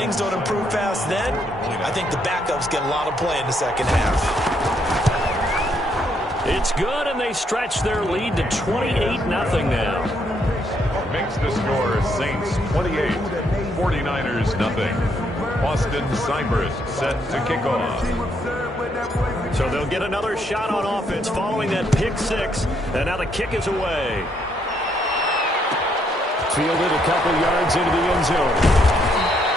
things don't improve fast then, I think the backups get a lot of play in the second half. It's good, and they stretch their lead to 28-0 now. Makes the score Saints 28, 49ers nothing. Austin Cypress set to kick off. So they'll get another shot on offense following that pick six, and now the kick is away. Fielded a couple yards into the end zone.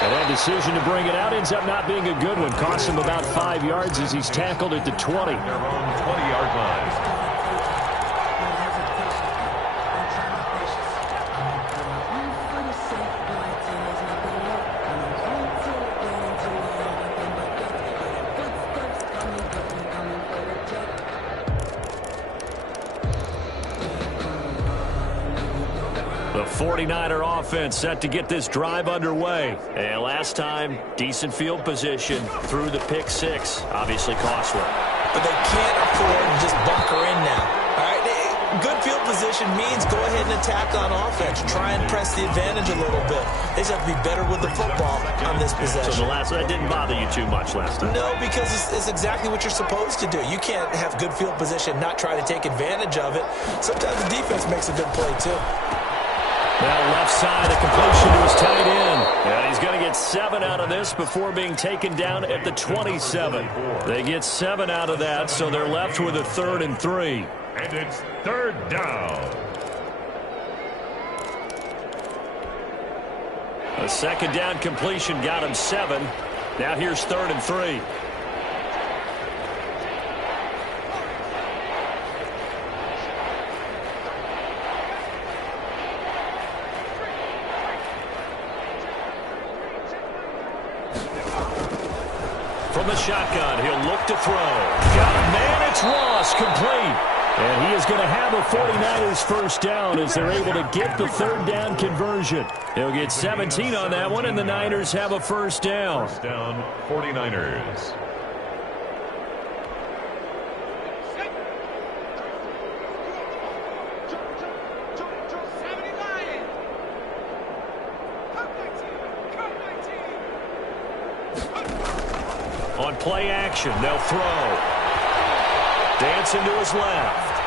And that decision to bring it out ends up not being a good one. Costs him about 5 yards as he's tackled at the 20. Their own 20-yard line. The 49er offense set to get this drive underway. And last time, decent field position through the pick six. Obviously costly. But they can't afford to just bunker in now. All right, good field position means go ahead and attack on offense. Try and press the advantage a little bit. They just have to be better with the football on this possession. So that didn't bother you too much last time? No, because it's exactly what you're supposed to do. You can't have good field position, not try to take advantage of it. Sometimes the defense makes a good play, too. Now left side, a completion to his tight end. And he's going to get 7 out of this before being taken down at the 27. They get 7 out of that, so they're left with a 3rd and 3. And it's 3rd down. A 2nd down completion got him 7. Now here's 3rd and 3. From the shotgun, he'll look to throw. Got a man, it's Ross, complete. And he is going to have a 49ers first down as they're able to get the 3rd down conversion. He'll get 17 on that one, and the Niners have a first down. First down, 49ers. On play action, they'll throw. Dancing to his left.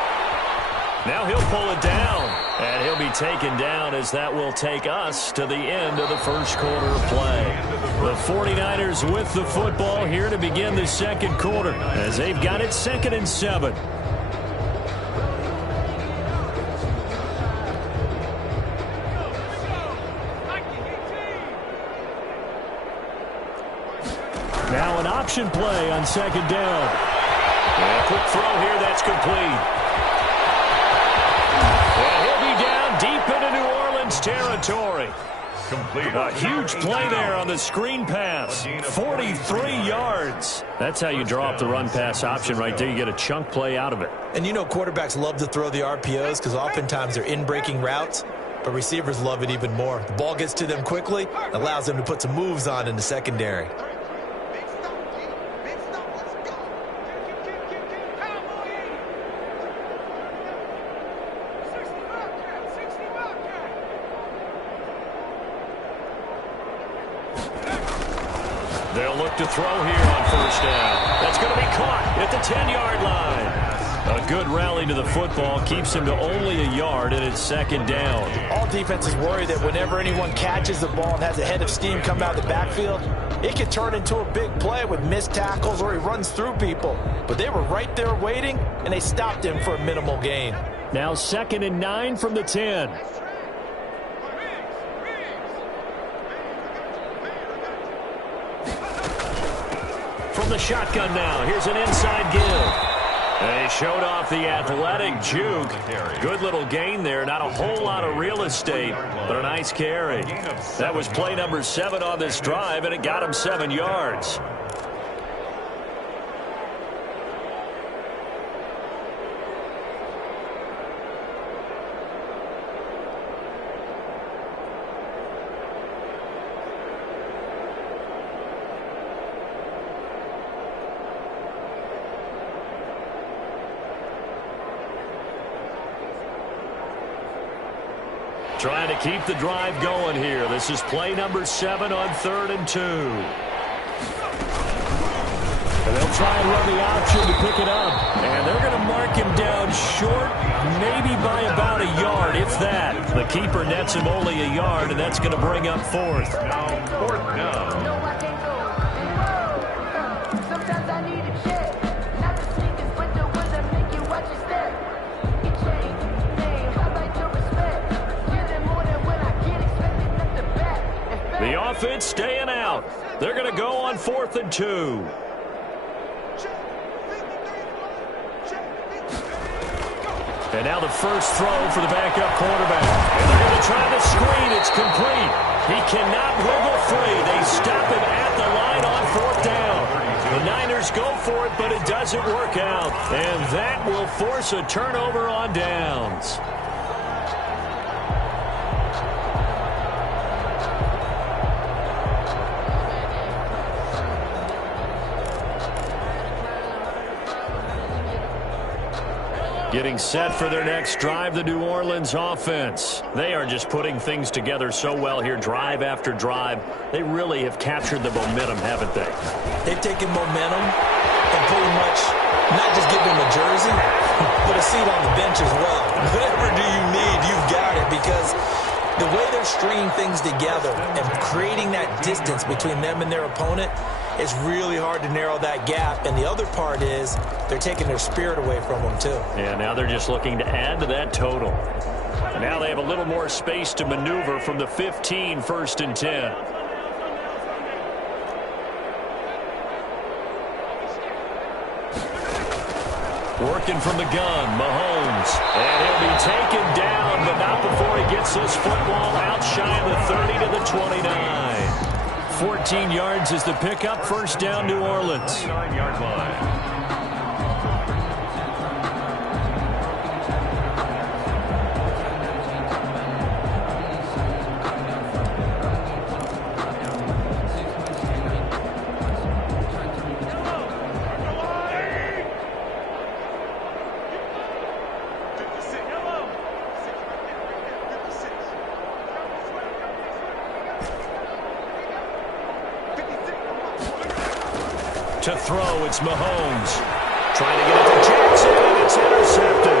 Now he'll pull it down. And he'll be taken down as that will take us to the end of the first quarter of play. The 49ers with the football here to begin the second quarter as they've got it 2nd and 7. Now an option play on 2nd down. And a quick throw here that's complete. And he'll be down deep into New Orleans territory. Complete. A huge play there on the screen pass. 43 yards. That's how you draw up the run-pass option right there. You get a chunk play out of it. And you know quarterbacks love to throw the RPOs because oftentimes they're in-breaking routes, but receivers love it even more. The ball gets to them quickly, allows them to put some moves on in the secondary. They'll look to throw here on first down. That's going to be caught at the 10-yard line. A good rally to the football keeps him to only a yard, and it's 2nd down. All defenses worry that whenever anyone catches the ball and has a head of steam come out of the backfield, it can turn into a big play with missed tackles or he runs through people. But they were right there waiting, and they stopped him for a minimal gain. Now 2nd and 9 from the 10. From the shotgun now, here's an inside give. They showed off the athletic juke. Good little gain there. Not a whole lot of real estate, but a nice carry. That was play number 7 on this drive, and it got him 7 yards. Trying to keep the drive going here. This is play number 7 on 3rd and 2. And they'll try and run the option to pick it up. And they're going to mark him down short, maybe by about a yard, if that. The keeper nets him only a yard, and that's going to bring up 4th. Now 4th down. The offense staying out. They're going to go on 4th and 2. And now the first throw for the backup quarterback. And they're going to try the screen. It's complete. He cannot wiggle free. They stop him at the line on 4th down. The Niners go for it, but it doesn't work out. And that will force a turnover on downs. Getting set for their next drive, the New Orleans offense. They are just putting things together so well here, drive after drive. They really have captured the momentum, haven't they? They've taken momentum and pretty much not just give them a jersey, but a seat on the bench as well. Whatever do you need, you've got it, because the way they're stringing things together and creating that distance between them and their opponent, it's really hard to narrow that gap. And the other part is they're taking their spirit away from them, too. Yeah, now they're just looking to add to that total. And now they have a little more space to maneuver from the 15, 1st and 10. Working from the gun, Mahomes. And he'll be taken down, but not before he gets his football out shy of the 30 to the 29. 14 yards is the pickup. 1st down, New Orleans. 29-yard line. To throw, it's Mahomes. Trying to get it to Jackson, and it's intercepted.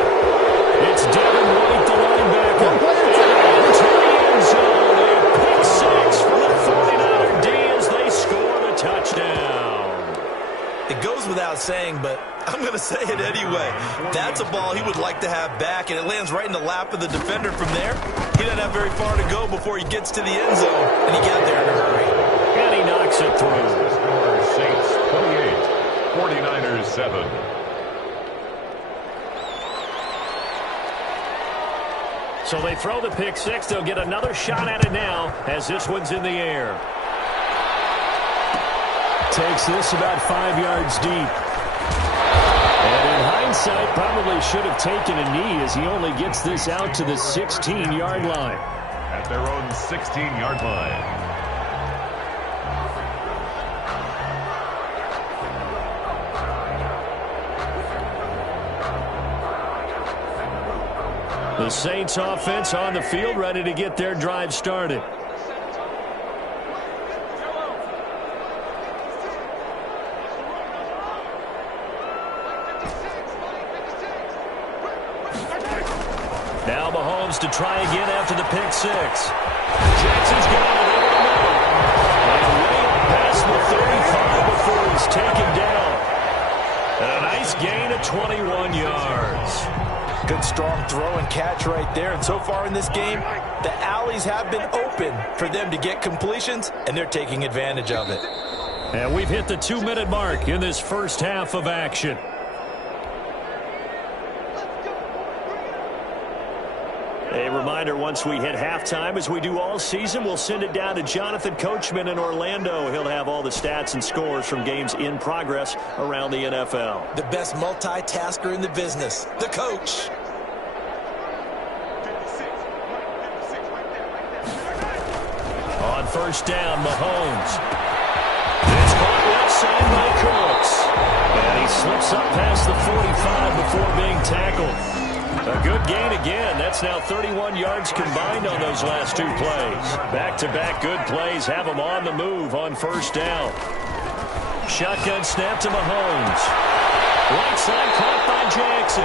It's Devin White, the linebacker. To the end zone. A pick 6 for the 49er D as they score the touchdown. It goes without saying, but I'm going to say it anyway. That's a ball he would like to have back, and it lands right in the lap of the defender from there. He doesn't have very far to go before he gets to the end zone, and he got there in a hurry. And he knocks it through. Saints 28, 49ers 7. So they throw the pick 6. They'll get another shot at it now as this one's in the air. Takes this about 5 yards deep. And in hindsight, probably should have taken a knee as he only gets this out to the 16-yard line. At their own 16-yard line. The Saints offense on the field, ready to get their drive started. Now Mahomes to try again after the pick 6. Jackson's got it over the middle. And way up past the 35 before he's taken down. And a nice gain of 21 yards. Good strong throw and catch right there. And so far in this game, the alleys have been open for them to get completions, and they're taking advantage of it. And we've hit the 2-minute mark in this first half of action. A reminder, once we hit halftime, as we do all season, we'll send it down to Jonathan Coachman in Orlando. He'll have all the stats and scores from games in progress around the NFL. The best multitasker in the business, the coach. On 1st down, Mahomes. It's caught left side by Cooks. And he slips up past the 45 before being tackled. A good gain again. That's now 31 yards combined on those last two plays. Back-to-back good plays have them on the move on first down. Shotgun snap to Mahomes. Right side caught by Jackson.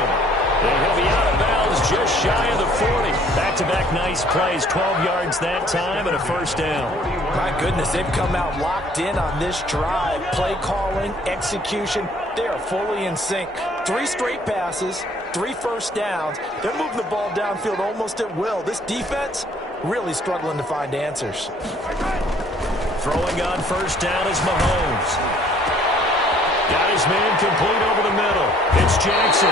And he'll be out of bounds just shy of the 40. Back-to-back nice plays, 12 yards that time and a first down. My goodness, they've come out locked in on this drive. Play calling, execution, they are fully in sync. 3 straight passes, 3 first downs. They're moving the ball downfield almost at will. This defense really struggling to find answers. Throwing on first down is Mahomes. Got his man complete over the middle. It's Jackson.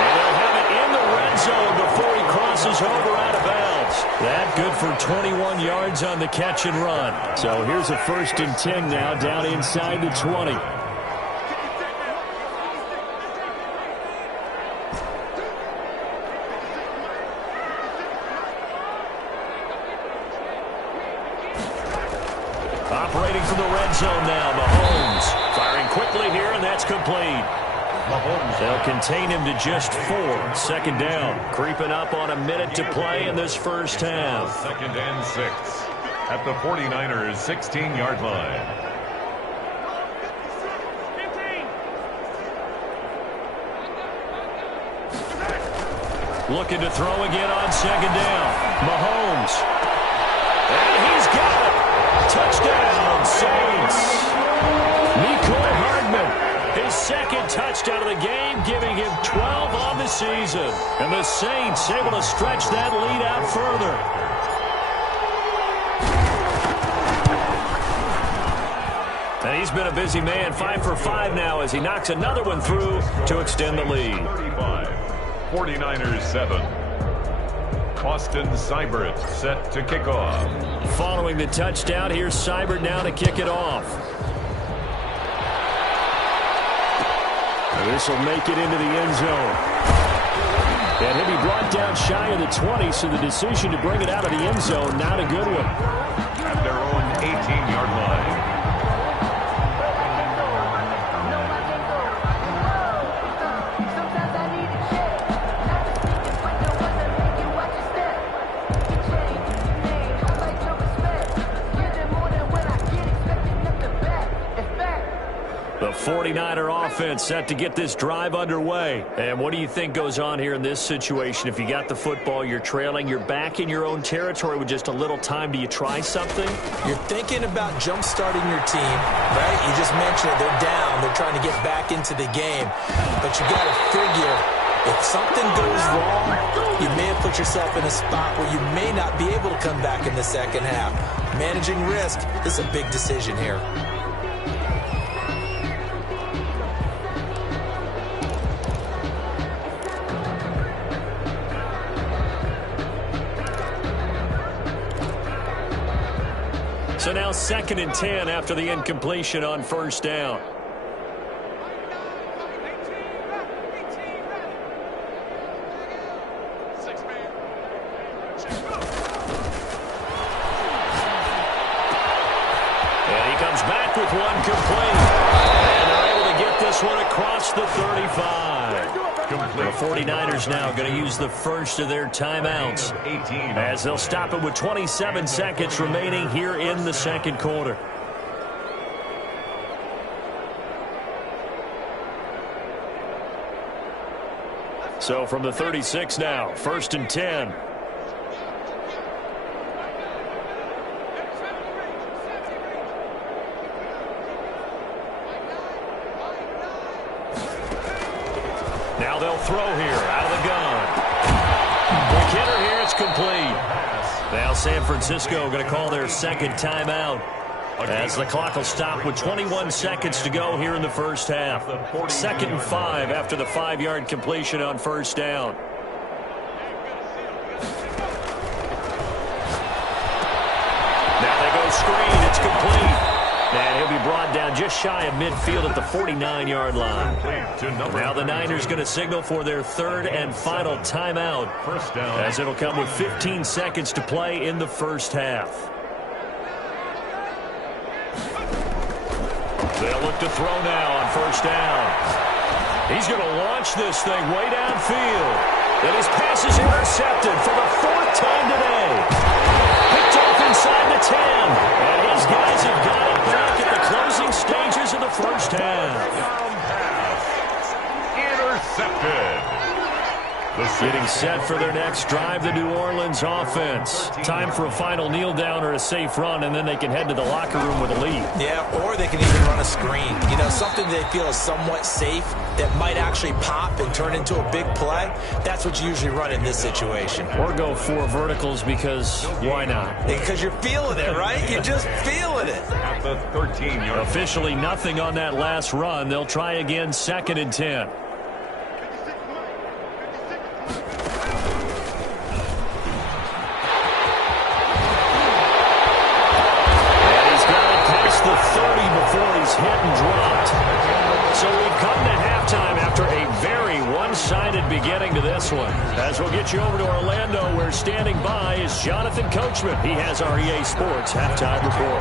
And they'll have it in the red zone before he crosses over out of bounds. That good for 21 yards on the catch and run. So here's a 1st and 10 now down inside the 20. Operating from the red zone now, Mahomes. Firing quickly here, and that's complete. They'll contain him to just 4. 2nd down. Creeping up on a minute to play in this first half. 2nd and 6 at the 49ers' 16-yard line. Looking to throw again on 2nd down. Mahomes. And he's got it. Touchdown, Saints. Mecole Hardman. His 2nd touchdown of the game, giving him 12 on the season. And the Saints able to stretch that lead out further. And he's been a busy man, 5 for 5 now as he knocks another one through to extend the lead. 35, 49ers 7. Austin Seibert set to kick off. Following the touchdown, here's Seibert now to kick it off. This will make it into the end zone. And he'll be brought down shy of the 20, so the decision to bring it out of the end zone, not a good one. At their own 18-yard line. The 49er offense set to get this drive underway. And what do you think goes on here in this situation? If you got the football, you're trailing, you're back in your own territory with just a little time. Do you try something? You're thinking about jump-starting your team, right? You just mentioned it. They're down. They're trying to get back into the game. But you got to figure, if something goes wrong, you may have put yourself in a spot where you may not be able to come back in the second half. Managing risk, this is a big decision here. So now 2nd and 10 after the incompletion on first down. And he comes back with one complete. And they're able to get this one across the 35. The 49ers now going to use the first of their timeouts as they'll stop it with 27 seconds remaining here in the second quarter. So from the 36 now, 1st and 10. Now they'll throw here out of the gun. Quick hitter here, it's complete. Now San Francisco going to call their 2nd timeout as the clock will stop with 21 seconds to go here in the first half. 2nd and 5 after the 5-yard completion on first down. Now they go screen, it's complete. And he'll be brought down just shy of midfield at the 49-yard line. Now the Niners going to signal for their 3rd and final timeout as it'll come with 15 seconds to play in the first half. They'll look to throw now on first down. He's going to launch this thing way downfield. And his pass is intercepted for the 4th time today. Picked off inside the 10. And his guys have got it back at the closing stages of the first half. Intercepted. Getting set for their next drive, the New Orleans offense. Time for a final kneel down or a safe run, and then they can head to the locker room with a lead. Yeah, or they can even run a screen. You know, something they feel is somewhat safe that might actually pop and turn into a big play. That's what you usually run in this situation. Or go 4 verticals because why not? Because you're feeling it, right? You're just feeling it. At the 13-yard. Officially nothing on that last run. They'll try again 2nd and 10. Hit and dropped. So we've come to halftime after a very one-sided beginning to this one. As we'll get you over to Orlando, where standing by is Jonathan Coachman. He has our EA Sports halftime report.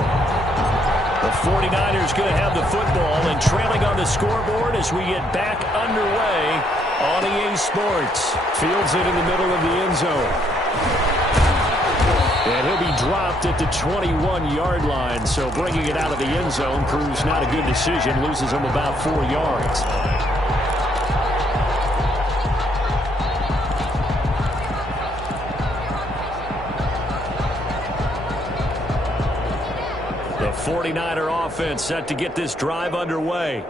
The 49ers going to have the football and trailing on the scoreboard as we get back underway on EA Sports. Fields it in the middle of the end zone. And he'll be dropped at the 21-yard line, so bringing it out of the end zone proves not a good decision, loses him about 4 yards. The 49er offense set to get this drive underway.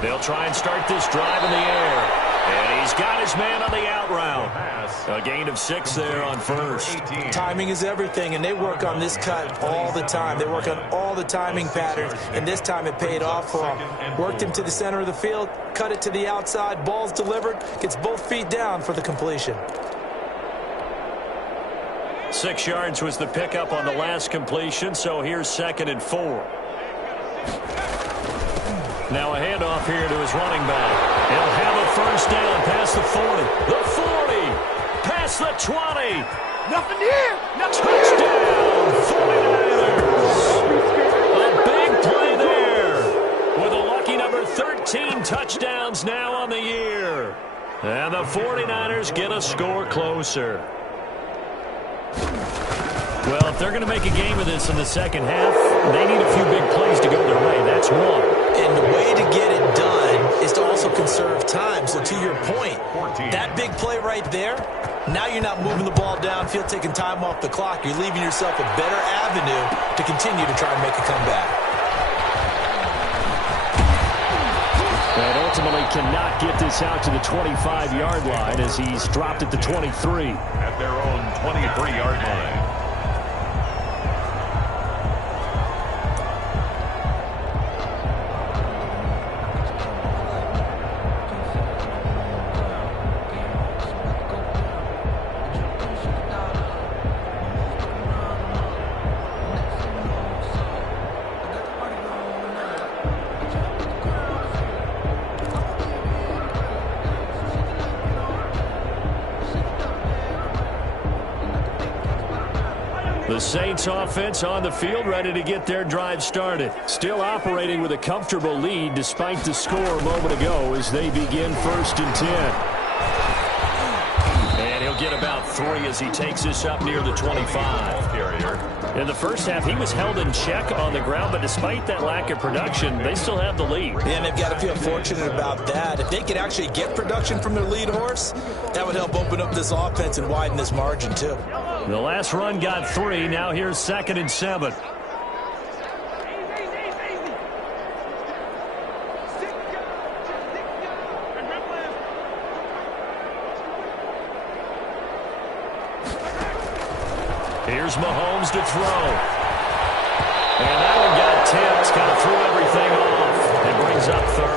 They'll try and start this drive in the air. And he's got his man on the out route. A gain of 6 there on first. Timing is everything, and they work on this cut all the time. They work on all the timing patterns, and this time it paid off for him. Worked him to the center of the field, cut it to the outside, ball's delivered, gets both feet down for the completion. 6 yards was the pickup on the last completion, so here's 2nd and 4. Now a handoff here to his running back. He'll have a first down past the 40. The 40. Past the 20. Nothing here. Touchdown, 49ers. A big play there. With a lucky number 13 touchdowns now on the year. And the 49ers get a score closer. Well, if they're going to make a game of this in the second half, they need a few big plays to go their way. That's one. And the way to get it done is to also conserve time. So to your point, that big play right there, now you're not moving the ball downfield, taking time off the clock. You're leaving yourself a better avenue to continue to try and make a comeback. And ultimately cannot get this out to the 25-yard line as he's dropped at the 23. At their own 23-yard line. The Saints offense on the field, ready to get their drive started. Still operating with a comfortable lead despite the score a moment ago as they begin 1st and 10. And he'll get about 3 as he takes this up near the 25. In the first half, he was held in check on the ground, but despite that lack of production, they still have the lead. Yeah, and they've got to feel fortunate about that. If they could actually get production from their lead horse, that would help open up this offense and widen this margin, too. The last run got 3. Now here's 2nd and 7. Here's Mahomes to throw. And that one got tipped. Kind of threw everything off. It brings up 3rd.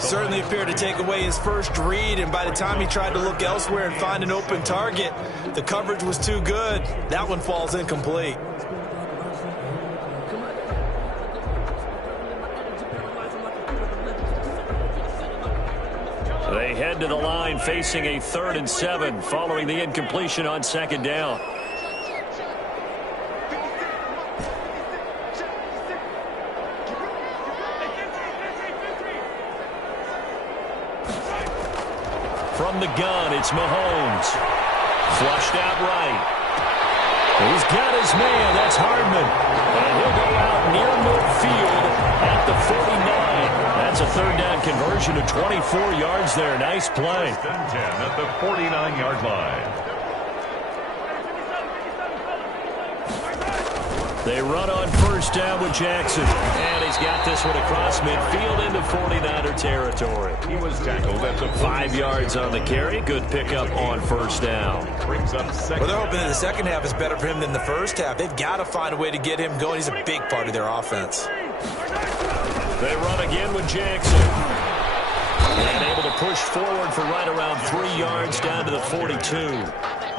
Certainly appeared to take away his first read, and by the time he tried to look elsewhere and find an open target, the coverage was too good. That one falls incomplete. They head to the line facing a 3rd and 7 following the incompletion on 2nd down. From the gun, it's Mahomes. Flushed out right. He's got his man. That's Hardman. And he'll go out near midfield at the 49. That's a 3rd down conversion of 24 yards there. Nice play. 10 at the 49-yard line. They run on 1st down with Jackson. And he's got this one across midfield into 49er territory. He was tackled at the 5 yards on the carry. Good pickup on 1st down. Brings up 2nd. Well, they're hoping that the second half is better for him than the first half. They've got to find a way to get him going. He's a big part of their offense. They run again with Jackson. And able to push forward for right around 3 yards down to the 42.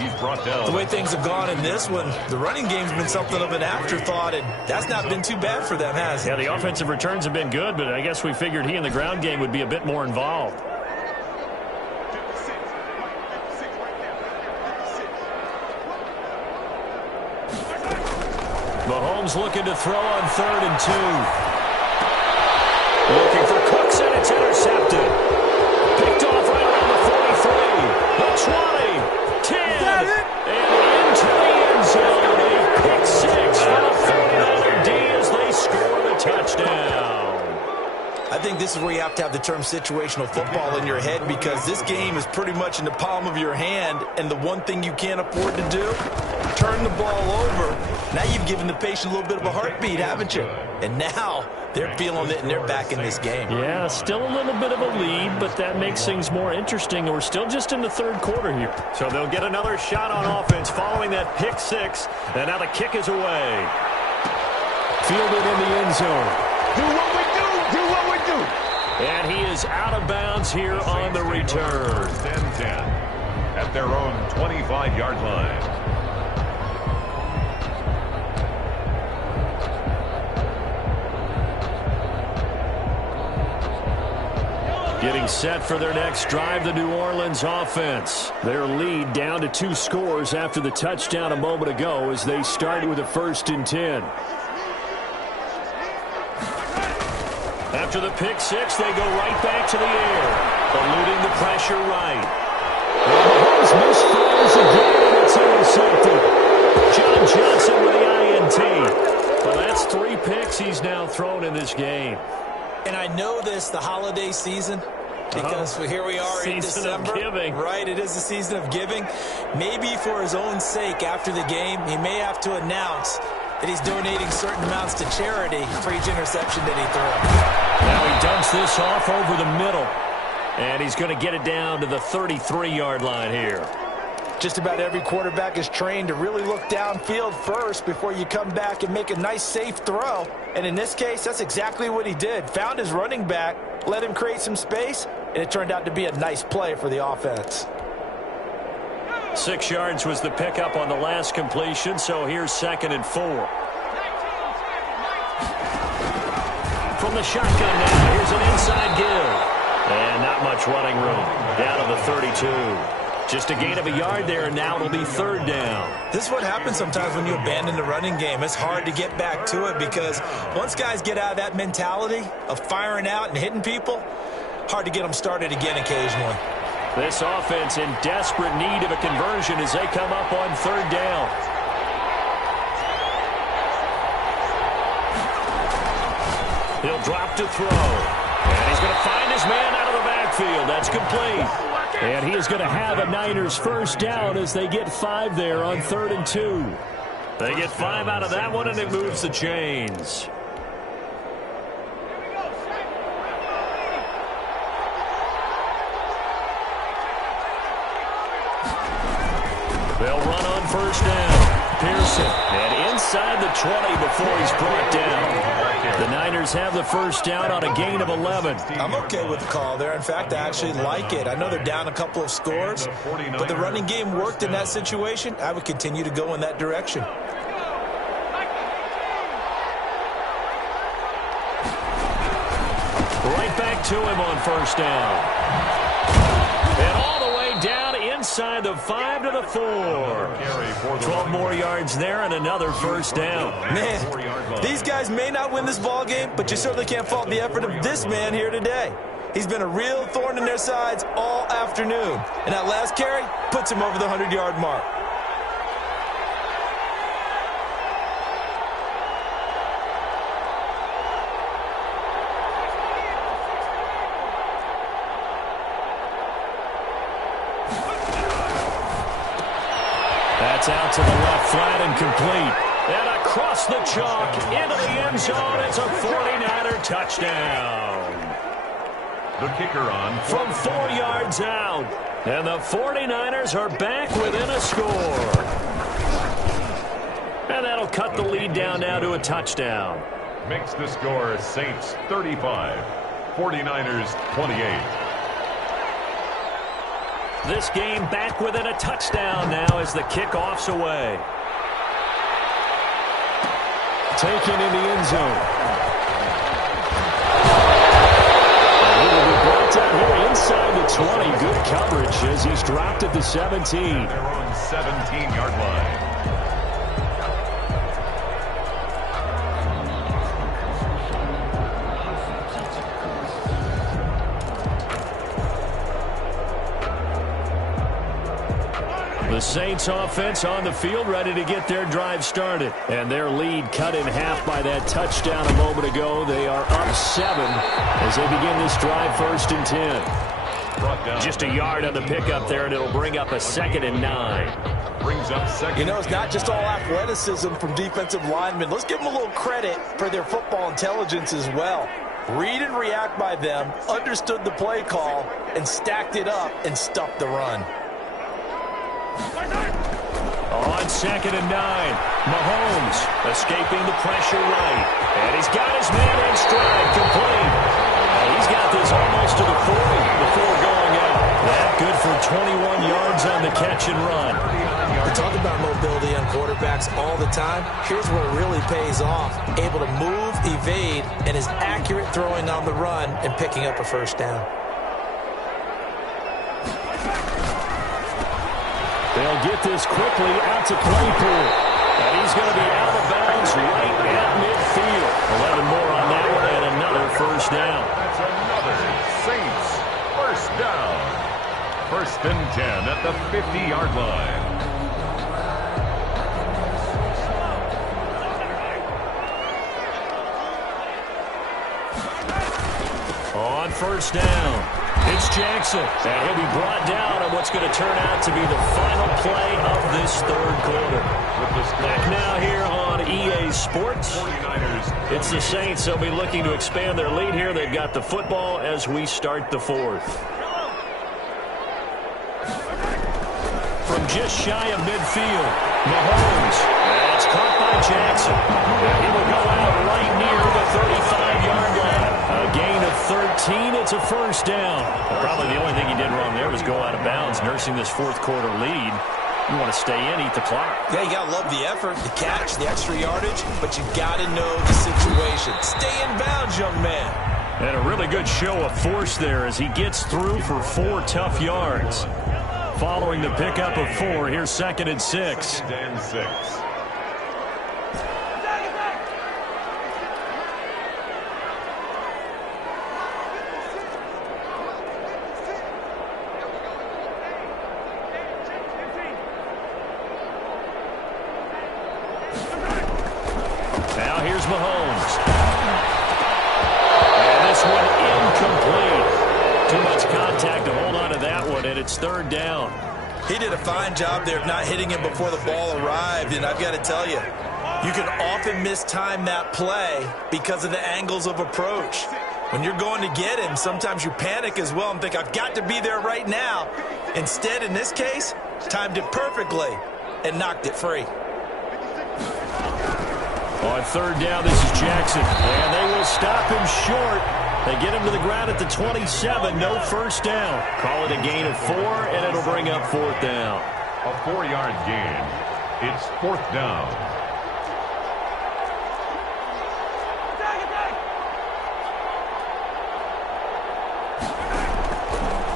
He's brought down. The way things have gone in this one, the running game's been something of an afterthought, and that's not been too bad for them, has it? Yeah, the offensive returns have been good, but I guess we figured he in the ground game would be a bit more involved. Mahomes looking to throw on 3rd and 2. Looking for Cooks, and it's intercepted. Picked off right around the 43. The 20. 10, and into the end zone. A pick 6 for the 49er D as they score the touchdown. I think this is where you have to have the term situational football in your head, because this game is pretty much in the palm of your hand, and the one thing you can't afford to do, turn the ball over. Now you've given the patient a little bit of a heartbeat, haven't you? And now they're feeling it, and they're back in this game. Yeah, still a little bit of a lead, but that makes things more interesting. We're still just in the 3rd quarter here. So they'll get another shot on offense following that pick 6. And now the kick is away. Fielded in the end zone. Do what we do. Do what we do. And he is out of bounds here on the return. 10-10 at their own 25-yard line. Getting set for their next drive, the New Orleans offense. Their lead down to 2 scores after the touchdown a moment ago as they start with a 1st and 10. After the pick 6, they go right back to the air, eluding the pressure right. Mahomes misfires again, and it's intercepted. John Johnson with the INT. Well, that's 3 picks he's now thrown in this game. And I know this, the holiday season, because here we are in December. Season of giving. Right, it is the season of giving. Maybe for his own sake after the game, he may have to announce that he's donating certain amounts to charity for each interception that he threw. Now he dumps this off over the middle, and he's going to get it down to the 33-yard line here. Just about every quarterback is trained to really look downfield first before you come back and make a nice, safe throw. And in this case, that's exactly what he did. Found his running back, let him create some space, and it turned out to be a nice play for the offense. 6 yards was the pickup on the last completion, so here's 2nd and 4. From the shotgun now, here's an inside give. And not much running room. Down to the 32. Just a gain of a yard there, and now it'll be 3rd down. This is what happens sometimes when you abandon the running game. It's hard to get back to it because once guys get out of that mentality of firing out and hitting people, hard to get them started again occasionally. This offense in desperate need of a conversion as they come up on 3rd down. He'll drop to throw. And he's going to find his man out of the backfield. That's complete. And he is going to have a Niners 1st down as they get 5 there on 3rd and 2. They get 5 out of that one, and it moves the chains. They'll run on 1st down. Pearson, and inside the 20 before he's brought down. The Niners have the 1st down on a gain of 11. I'm okay with the call there. In fact, I actually like it. I know they're down a couple of scores, but the running game worked in that situation. I would continue to go in that direction. Right back to him on 1st down. And all the way down inside the 5 to the 4. 12 more yards there and another first down. Man, these guys may not win this ball game, but you certainly can't fault the effort of this man here today. He's been a real thorn in their sides all afternoon. And that last carry puts him over the 100-yard mark. That's out to the left, flat and complete. And across the chalk, into the end zone. It's a 49er touchdown. The kicker on from 4 yards out. And the 49ers are back within a score. And that'll cut the lead down now to a touchdown. Makes the score Saints 35, 49ers 28. This game back within a touchdown now as the kickoff's away. Taken in the end zone. And he will be brought down here inside the 20. Good coverage as he's dropped at the 17. They're on 17-yard line. The Saints offense on the field ready to get their drive started. And their lead cut in half by that touchdown a moment ago. They are up 7 as they begin this drive 1st and 10. Just a yard on the pickup there, and it'll bring up a 2nd and 9. Brings up 2nd. You know, it's not just all athleticism from defensive linemen. Let's give them a little credit for their football intelligence as well. Read and react by them, understood the play call, and stacked it up and stuffed the run. On 2nd and 9, Mahomes escaping the pressure right. And he's got his man in stride, complete. And he's got this almost to the 40 before going out. That good for 21 yards on the catch and run. We talk about mobility on quarterbacks all the time. Here's where it really pays off. Able to move, evade, and is accurate throwing on the run and picking up a first down. They'll get this quickly out to Claypool. And he's going to be out of bounds right at midfield. 11 more on that one and another first down. That's another Saints first down. 1st and 10 at the 50-yard line. On 1st down. It's Jackson, and he'll be brought down on what's going to turn out to be the final play of this 3rd quarter. Back now here on EA Sports. It's the Saints. They'll be looking to expand their lead here. They've got the football as we start the 4th. From just shy of midfield, Mahomes. That's caught by Jackson. And he will go out right near the 35-yard line. A gain of 13. It's a first down. Probably the only thing he did wrong there was go out of bounds, nursing this 4th quarter lead. You want to stay in, eat the clock. Yeah, you got to love the effort, the catch, the extra yardage, but you got to know the situation. Stay in bounds, young man. And a really good show of force there as he gets through for 4 tough yards. Following the pickup of 4, here's 2nd and 6. 2nd and 6. Now here's Mahomes. And this one incomplete. Too much contact to hold on to that one, and it's 3rd down. He did a fine job there of not hitting him before the ball arrived, and I've got to tell you, you can often mistime that play because of the angles of approach. When you're going to get him, sometimes you panic as well and think, I've got to be there right now. Instead, in this case, timed it perfectly and knocked it free. On 3rd down, this is Jackson. And they will stop him short. They get him to the ground at the 27. No first down. Call it a gain of 4, and it'll bring up 4th down. A 4-yard gain. It's 4th down.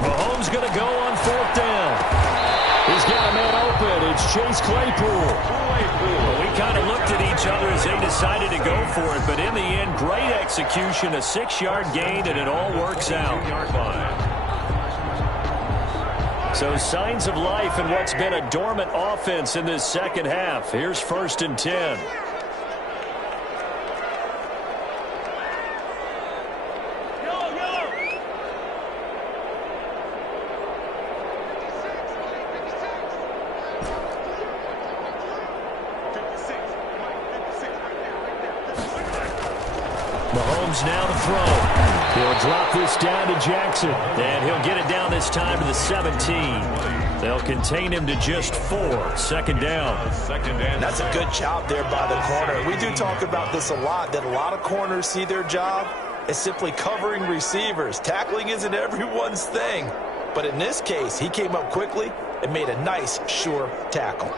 Mahomes going to go on 4th down. He's got a man open. It's Chase Claypool. Well, we kind of looked at each other as they decided to go for it, but in the end, great execution, a 6-yard gain, and it all works out. So signs of life in what's been a dormant offense in this second half. Here's 1st and 10. Mahomes now to throw. He'll drop this down to Jackson, and he'll get it down this time to the 17. They'll contain him to just 4. 2nd down. That's a good job there by the corner. We do talk about this a lot, that a lot of corners see their job as simply covering receivers. Tackling isn't everyone's thing. But in this case, he came up quickly and made a nice, sure tackle.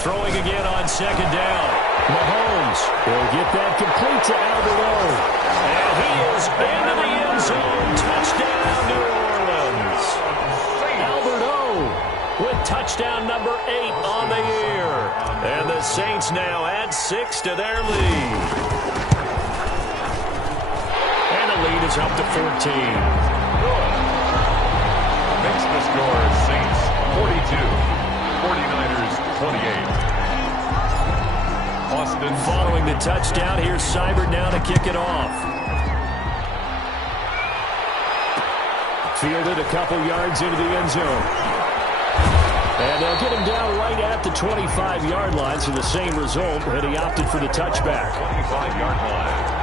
Throwing again on 2nd down. Mahomes will get that complete to Albert. And he is into the end zone. Touchdown, New Orleans. Albert with touchdown number 8 on the year. And the Saints now add 6 to their lead. And the lead is up to 14. Makes the score Saints 42, 49ers 28. Austin following the touchdown. Here's Seibert now to kick it off. Fielded a couple yards into the end zone. And they'll get him down right at the 25-yard line, so the same result, and he opted for the touchback. 25-yard line.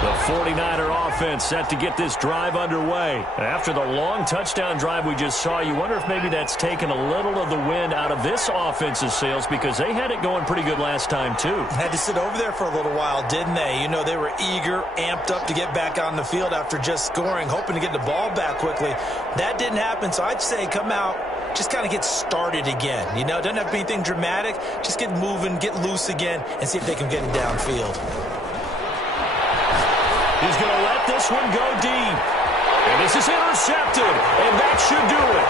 The 49er offense set to get this drive underway. After the long touchdown drive we just saw, you wonder if maybe that's taken a little of the wind out of this offense's sails, because they had it going pretty good last time, too. Had to sit over there for a little while, didn't they? You know, they were eager, amped up to get back on the field after just scoring, hoping to get the ball back quickly. That didn't happen, so I'd say come out, just kind of get started again. You know, it doesn't have to be anything dramatic. Just get moving, get loose again, and see if they can get it downfield. He's going to let this one go deep. And this is intercepted. And that should do it.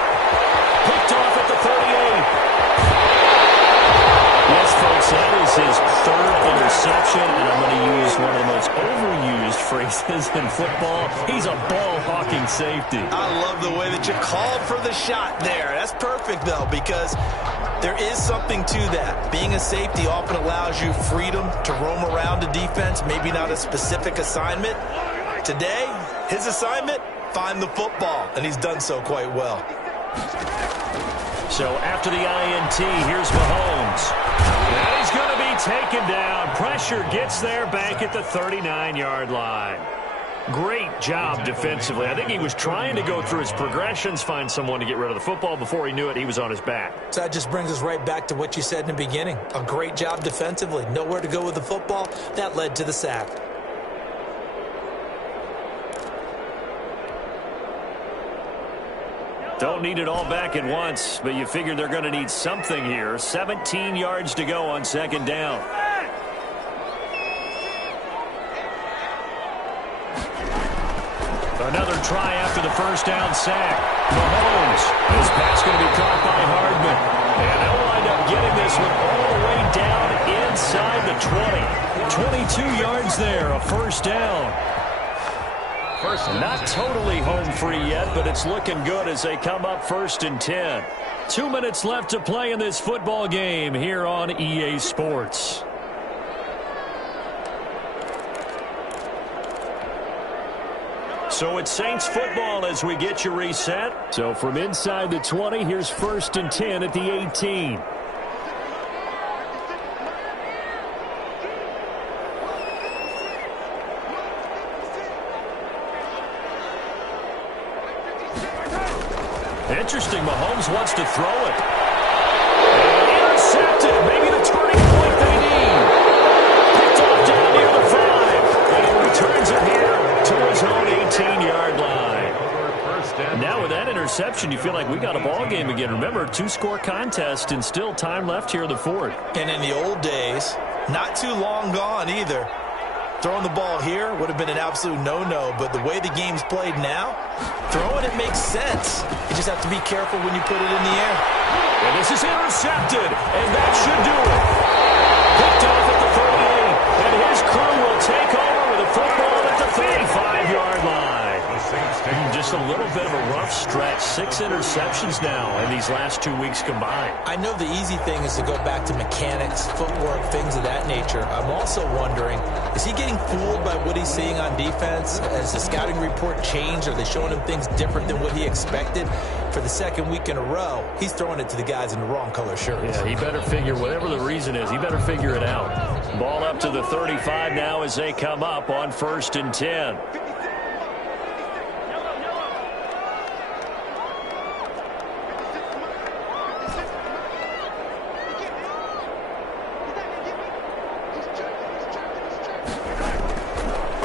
Picked off at the 38. Yes, folks, that is his 3rd interception. And I'm going to use one of the most overused phrases in football. He's a ball-hawking safety. I love the way that you called for the shot there. That's perfect, though, because there is something to that. Being a safety often allows you freedom to roam around a defense, maybe not a specific assignment. Today, his assignment, find the football, and he's done so quite well. So after the INT, here's Mahomes. And he's going to be taken down. Pressure gets there back at the 39-yard line. Great job defensively. I think he was trying to go through his progressions, find someone to get rid of the football. Before he knew it, he was on his back. So that just brings us right back to what you said in the beginning. A great job defensively. Nowhere to go with the football. That led to the sack. Don't need it all back at once, but you figure they're going to need something here. 17 yards to go on 2nd down. Another try after the 1st down sack. Mahomes. This pass going to be caught by Hardman. And they'll wind up getting this one all the way down inside the 20. 22 yards there, a 1st down. Not totally home free yet, but it's looking good as they come up 1st and 10. 2 minutes left to play in this football game here on EA Sports. So it's Saints football as we get you reset. So from inside the 20, here's 1st and 10 at the 18. Interesting, Mahomes wants to throw it. And intercepted, maybe the turning point they need. Picked off down near the 5. And he returns it here to his own 18-yard line. Now with that interception, you feel like we got a ball game again. Remember, 2-score contest and still time left here in the fourth. And in the old days, not too long gone either, throwing the ball here would have been an absolute no-no, but the way the game's played now, throwing it makes sense. You just have to be careful when you put it in the air. And this is intercepted, and that should do it. Picked off at the 38, and his crew will take over with a football at the 35-yard line. Just a little bit of a rough stretch. 6 interceptions now in these last 2 weeks combined. I know the easy thing is to go back to mechanics, footwork, things of that nature. I'm also wondering, is he getting fooled by what he's seeing on defense? Has the scouting report changed? Are they showing him things different than what he expected? For the second week in a row, he's throwing it to the guys in the wrong color shirts. Yeah, he better figure, whatever the reason is, he better figure it out. Ball up to the 35 now as they come up on 1st and 10.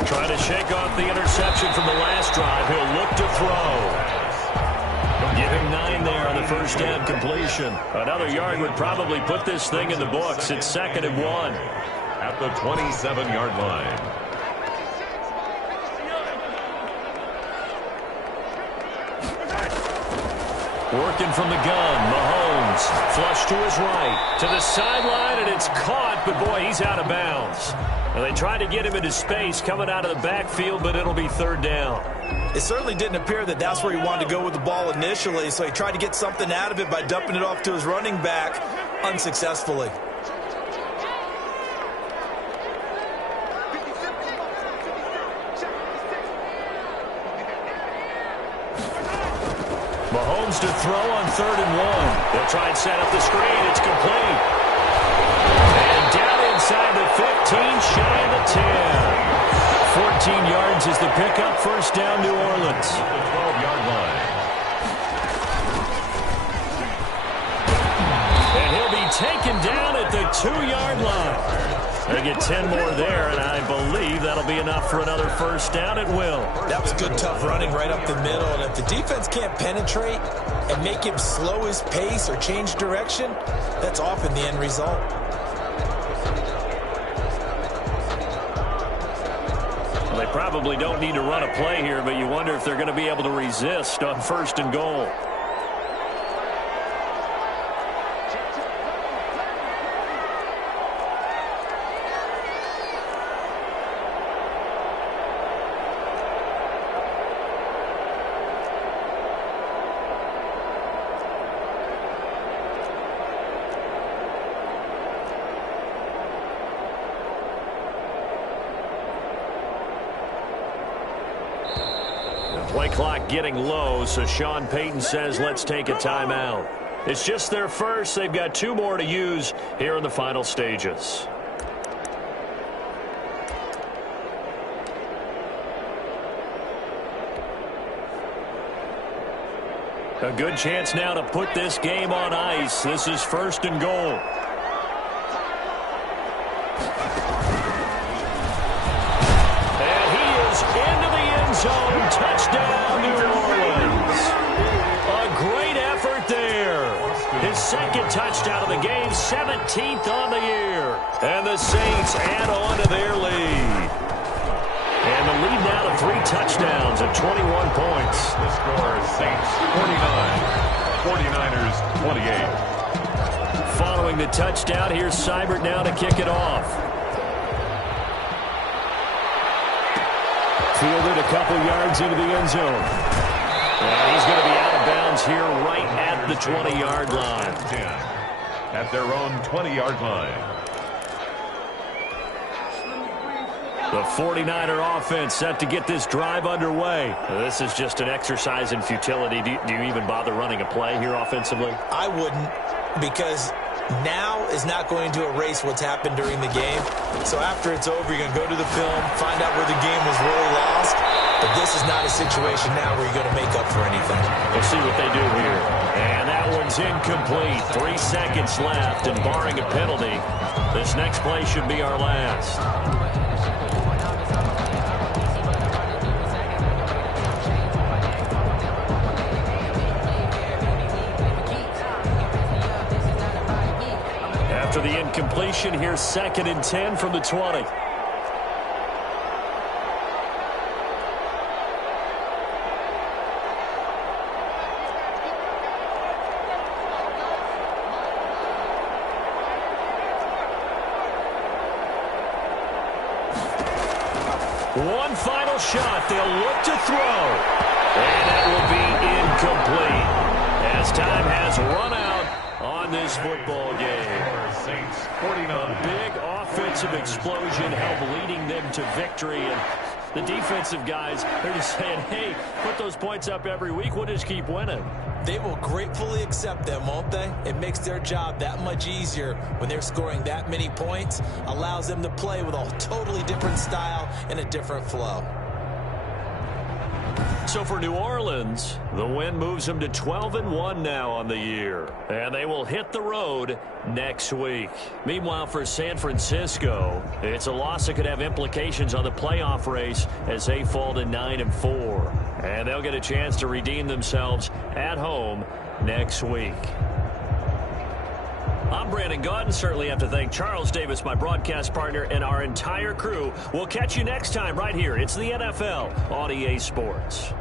Trying to shake off the interception from the last drive. He'll look to throw. Give him 9 there on the first down completion. Another yard would probably put this thing in the books. It's 2nd and 1. At the 27-yard line. Working from the gun, Mahomes, flush to his right, to the sideline, and it's caught, but boy, he's out of bounds. And they tried to get him into space coming out of the backfield, but it'll be 3rd down. It certainly didn't appear that that's where he wanted to go with the ball initially, so he tried to get something out of it by dumping it off to his running back unsuccessfully. Mahomes to throw on 3rd and 1. They'll try and set up the screen. It's complete. And down inside the 15, shy of the 10. 14 yards is the pickup. First down, New Orleans. The 12-yard line. And he'll be taken down at the 2-yard line. They get 10 more there, and I believe that'll be enough for another first down at will. That was good, tough running right up the middle, and if the defense can't penetrate and make him slow his pace or change direction, that's often the end result. Well, they probably don't need to run a play here, but you wonder if they're going to be able to resist on 1st and goal. Play clock getting low, so Sean Payton says let's take a timeout. It's just their first. They've got 2 more to use here in the final stages. A good chance now to put this game on ice. This is 1st and goal. Zone touchdown, New Orleans. A great effort there. His 2nd touchdown of the game, 17th on the year. And the Saints add on to their lead. And the lead now to 3 touchdowns at 21 points. The score is Saints 49, 49ers 28. Following the touchdown, here's Seibert now to kick it off. Fielded a couple yards into the end zone. And he's going to be out of bounds here right at the 20-yard line. 10 at their own 20-yard line. The 49er offense set to get this drive underway. This is just an exercise in futility. Do you even bother running a play here offensively? I wouldn't, because now is not going to erase what's happened during the game. So after it's over, you're going to go to the film, find out where the game was really lost. But this is not a situation now where you're going to make up for anything. We'll see what they do here. And that one's incomplete. 3 seconds left, and barring a penalty, this next play should be our last. completion here, 2nd and 10 from the 20. One final shot. They'll look to throw. And that will be incomplete as time has run out on this football game. Saints 49. Big offensive explosion helped leading them to victory. And the defensive guys, they're just saying, hey, put those points up every week. We'll just keep winning. They will gratefully accept them, won't they? It makes their job that much easier when they're scoring that many points. Allows them to play with a totally different style and a different flow. So for New Orleans, the win moves them to 12-1 now on the year. And they will hit the road next week. Meanwhile, for San Francisco, it's a loss that could have implications on the playoff race as they fall to 9-4. And they'll get a chance to redeem themselves at home next week. I'm Brandon Gaudin. Certainly have to thank Charles Davis, my broadcast partner, and our entire crew. We'll catch you next time right here. It's the NFL on EA Sports.